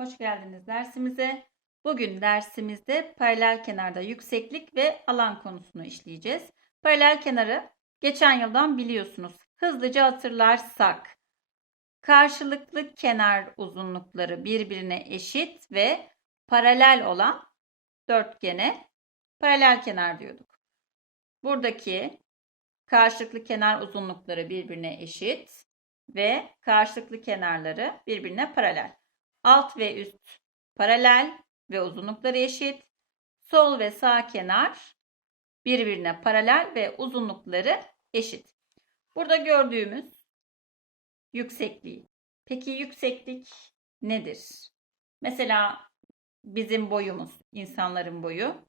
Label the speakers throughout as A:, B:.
A: Hoş geldiniz dersimize. Bugün dersimizde paralel kenarda yükseklik ve alan konusunu işleyeceğiz. Paralel kenarı geçen yıldan biliyorsunuz. Hızlıca hatırlarsak karşılıklı kenar uzunlukları birbirine eşit ve paralel olan dörtgene paralel kenar diyorduk. Buradaki karşılıklı kenar uzunlukları birbirine eşit ve karşılıklı kenarları birbirine paralel. Alt ve üst paralel ve uzunlukları eşit. Sol ve sağ kenar birbirine paralel ve uzunlukları eşit. Burada gördüğümüz yüksekliği. Peki yükseklik nedir? Mesela bizim boyumuz, insanların boyu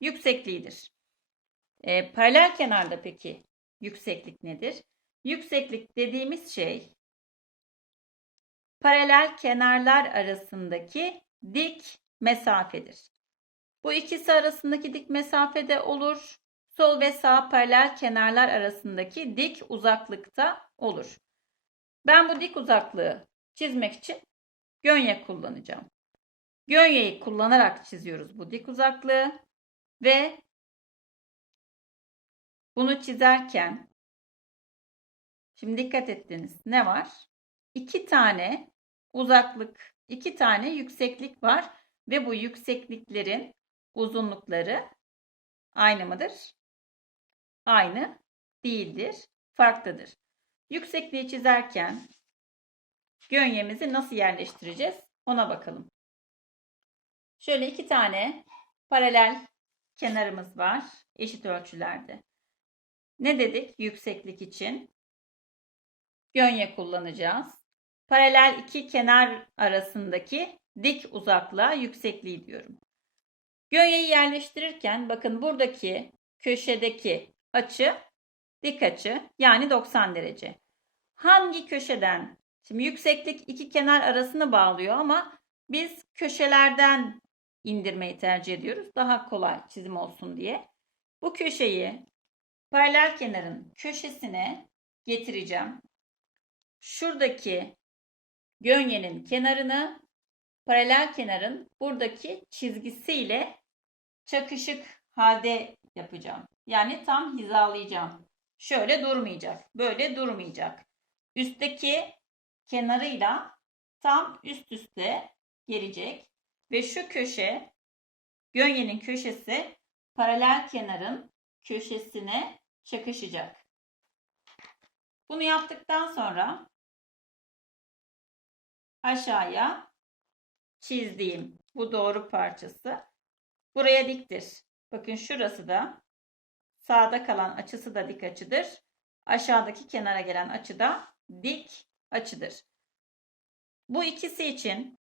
A: yüksekliğidir. E, paralel kenarda peki yükseklik nedir? Yükseklik dediğimiz şey paralel kenarlar arasındaki dik mesafedir. Bu ikisi arasındaki dik mesafe de olur. Sol ve sağ paralel kenarlar arasındaki dik uzaklıkta olur. Ben bu dik uzaklığı çizmek için gönye kullanacağım. Gönyeyi kullanarak çiziyoruz bu dik uzaklığı ve bunu çizerken şimdi dikkat ettiniz ne var? İki tane uzaklık, iki tane yükseklik var ve bu yüksekliklerin uzunlukları aynı mıdır? Aynı değildir, farklıdır. Yüksekliği çizerken gönyemizi nasıl yerleştireceğiz ona bakalım. Şöyle iki tane paralel kenarımız var eşit ölçülerde. Ne dedik yükseklik için? Gönye kullanacağız. Paralel iki kenar arasındaki dik uzaklığa yüksekliği diyorum. Gönyeyi yerleştirirken bakın buradaki köşedeki açı dik açı yani 90 derece. Hangi köşeden? Şimdi yükseklik iki kenar arasını bağlıyor ama biz köşelerden indirmeyi tercih ediyoruz. Daha kolay çizim olsun diye. Bu köşeyi paralel kenarın köşesine getireceğim. Şuradaki gönyenin kenarını paralel kenarın buradaki çizgisiyle çakışık halde yapacağım. Yani tam hizalayacağım. Şöyle durmayacak. Böyle durmayacak. Üstteki kenarıyla tam üst üste gelecek. Ve şu köşe gönyenin köşesi paralel kenarın köşesine çakışacak. Bunu yaptıktan sonra aşağıya çizdiğim bu doğru parçası buraya diktir. Bakın şurası da sağda kalan açısı da dik açıdır. Aşağıdaki kenara gelen açı da dik açıdır. Bu ikisi için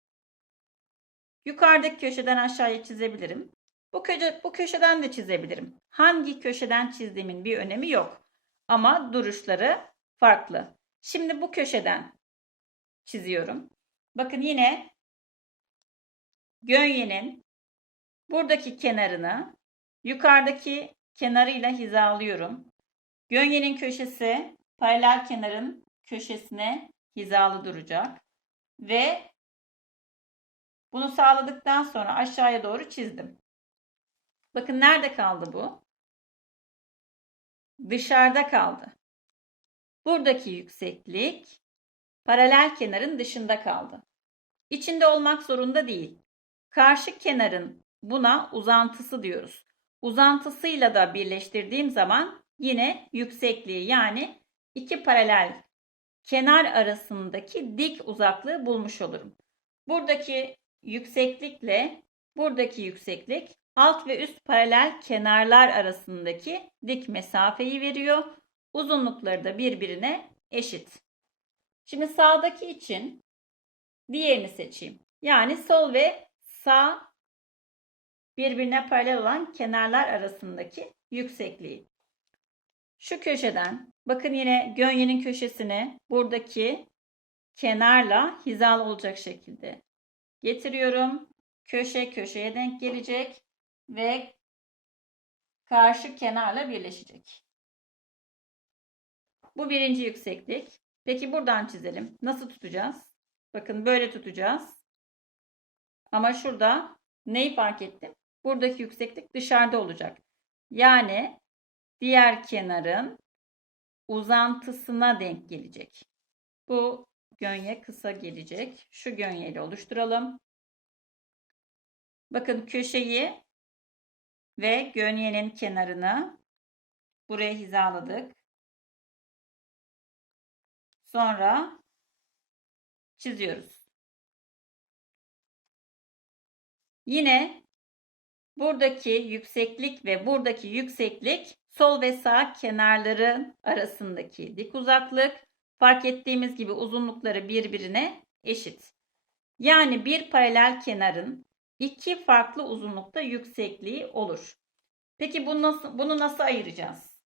A: yukarıdaki köşeden aşağıya çizebilirim. Bu, köşe, bu köşeden de çizebilirim. Hangi köşeden çizdiğimin bir önemi yok. Ama duruşları farklı. Şimdi bu köşeden çiziyorum. Bakın yine gönyenin buradaki kenarını yukarıdaki kenarıyla hizalıyorum. Gönyenin köşesi paralel kenarın köşesine hizalı duracak. Ve bunu sağladıktan sonra aşağıya doğru çizdim. Bakın nerede kaldı bu? Dışarıda kaldı. Buradaki yükseklik paralel kenarın dışında kaldı. İçinde olmak zorunda değil. Karşı kenarın buna uzantısı diyoruz. Uzantısıyla da birleştirdiğim zaman yine yüksekliği yani iki paralel kenar arasındaki dik uzaklığı bulmuş olurum. Buradaki yükseklikle buradaki yükseklik alt ve üst paralel kenarlar arasındaki dik mesafeyi veriyor. Uzunlukları da birbirine eşit. Şimdi sağdaki için diğerini seçeyim. Yani sol ve sağ birbirine paralel olan kenarlar arasındaki yüksekliği. Şu köşeden bakın yine gönyenin köşesine buradaki kenarla hizalı olacak şekilde getiriyorum. Köşe köşeye denk gelecek ve karşı kenarla birleşecek. Bu birinci yükseklik. Peki buradan çizelim. Nasıl tutacağız? Bakın böyle tutacağız. Ama şurada neyi fark ettim? Buradaki yükseklik dışarıda olacak. Yani diğer kenarın uzantısına denk gelecek. Bu gönye kısa gelecek. Şu gönyeyle oluşturalım. Bakın köşeyi ve gönyenin kenarını buraya hizaladık. Sonra çiziyoruz. Yine buradaki yükseklik ve buradaki yükseklik sol ve sağ kenarların arasındaki dik uzaklık fark ettiğimiz gibi uzunlukları birbirine eşit. Yani bir paralel kenarın iki farklı uzunlukta yüksekliği olur. Peki bunu nasıl, bunu nasıl ayıracağız?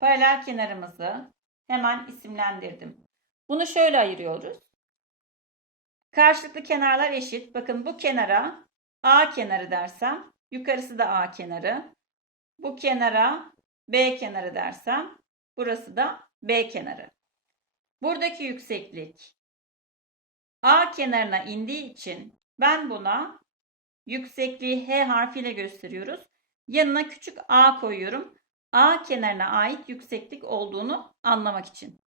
A: Paralel kenarımızı hemen isimlendirdim. Bunu şöyle ayırıyoruz. Karşılıklı kenarlar eşit. Bakın bu kenara A kenarı dersem yukarısı da A kenarı. Bu kenara B kenarı dersem burası da B kenarı. Buradaki yükseklik A kenarına indiği için ben buna yüksekliği H harfiyle gösteriyoruz. Yanına küçük a koyuyorum. A kenarına ait yükseklik olduğunu anlamak için.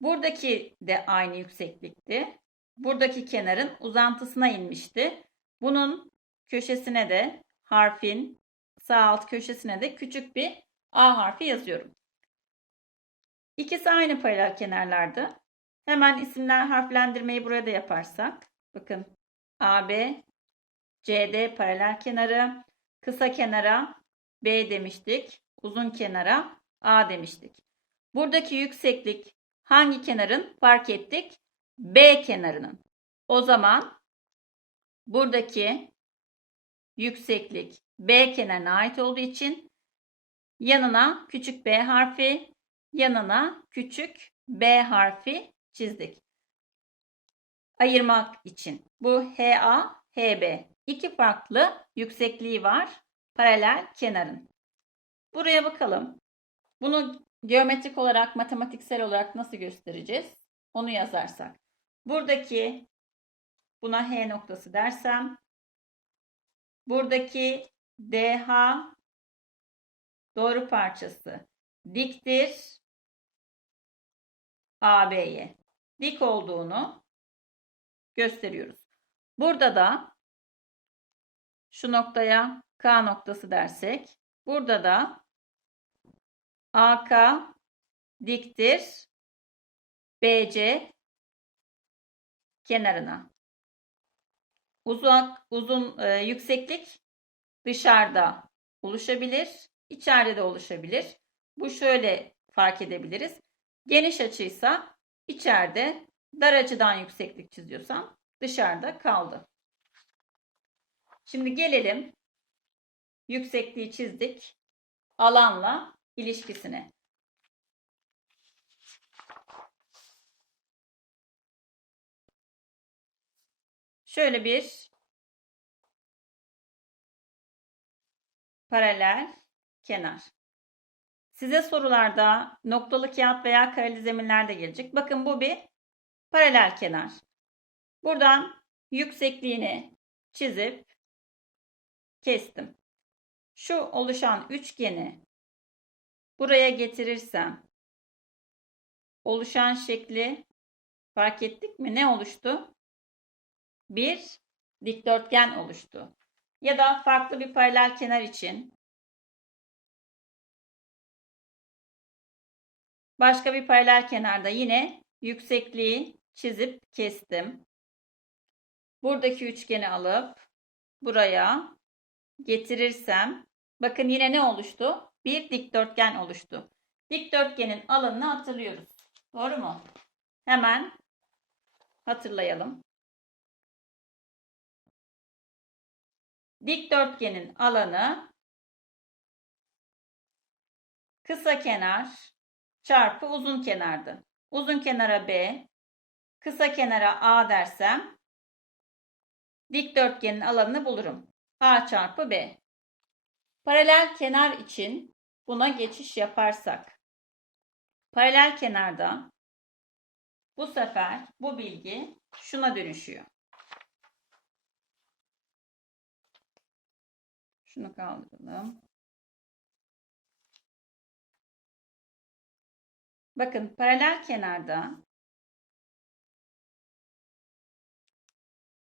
A: Buradaki de aynı yükseklikti. Buradaki kenarın uzantısına inmişti. Bunun köşesine de harfin sağ alt köşesine de küçük bir A harfi yazıyorum. İkisi aynı paralel kenarlardı. Hemen isimler harflendirmeyi burada yaparsak. Bakın AB, CD paralel kenarı, kısa kenara B demiştik, uzun kenara A demiştik. Buradaki yükseklik hangi kenarın fark ettik? B kenarının. O zaman buradaki yükseklik B kenarına ait olduğu için yanına küçük b harfi, yanına küçük b harfi çizdik. Ayırmak için. Bu HA, HB. İki farklı yüksekliği var paralel kenarın. Buraya bakalım. Bunu geometrik olarak, matematiksel olarak nasıl göstereceğiz? Onu yazarsak. Buradaki buna H noktası dersem buradaki DH doğru parçası diktir AB'ye. Dik olduğunu gösteriyoruz. Burada da şu noktaya K noktası dersek burada da AK diktir BC kenarına. Uzak, uzun e, yükseklik dışarıda oluşabilir, içeride de oluşabilir. Bu şöyle fark edebiliriz. Geniş açıysa içeride, dar açıdan yükseklik çiziyorsam dışarıda kaldı. Şimdi gelelim yüksekliği çizdik. Alanla ilişkisine. Şöyle bir paralel kenar. Size sorularda noktalı kağıt veya kareli zeminlerde gelecek. Bakın bu bir paralel kenar. Buradan yüksekliğini çizip kestim. Şu oluşan üçgeni buraya getirirsem oluşan şekli fark ettik mi? Ne oluştu? Bir dikdörtgen oluştu. Ya da farklı bir paralel kenar için başka bir paralel kenarda yine yüksekliği çizip kestim. Buradaki üçgeni alıp buraya getirirsem bakın yine ne oluştu? Bir dikdörtgen oluştu. Dikdörtgenin alanını hatırlıyoruz. Doğru mu? Hemen hatırlayalım. Dikdörtgenin alanı kısa kenar çarpı uzun kenardı. Uzun kenara B, kısa kenara A dersem dikdörtgenin alanını bulurum. A çarpı B. Paralel kenar için buna geçiş yaparsak paralel kenarda bu sefer bu bilgi şuna dönüşüyor. Şunu kaldıralım. Bakın paralel kenarda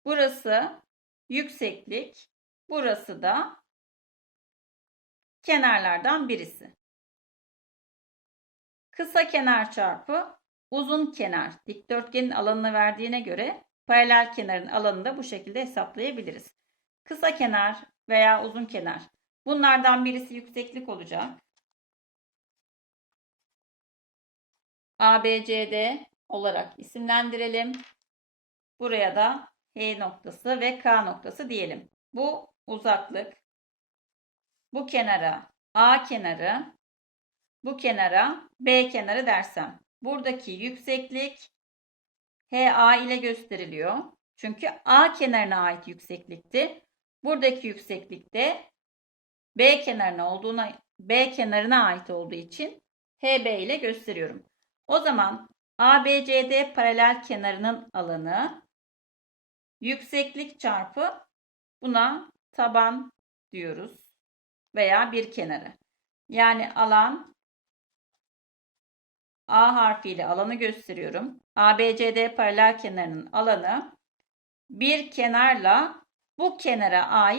A: burası yükseklik, burası da kenarlardan birisi. Kısa kenar çarpı uzun kenar dikdörtgenin alanını verdiğine göre paralel kenarın alanını da bu şekilde hesaplayabiliriz. Kısa kenar veya uzun kenar. Bunlardan birisi yükseklik olacak. ABCD olarak isimlendirelim. Buraya da H noktası ve K noktası diyelim. Bu uzaklık. Bu kenara A kenarı, bu kenara B kenarı dersem. Buradaki yükseklik HA ile gösteriliyor. Çünkü A kenarına ait yükseklikti. Buradaki yükseklik de B kenarına olduğuna B kenarına ait olduğu için HB ile gösteriyorum. O zaman ABCD paralel kenarının alanı yükseklik çarpı buna taban diyoruz veya bir kenarı. Yani alan A harfiyle alanı gösteriyorum. ABCD paralel kenarının alanı bir kenarla bu kenara ait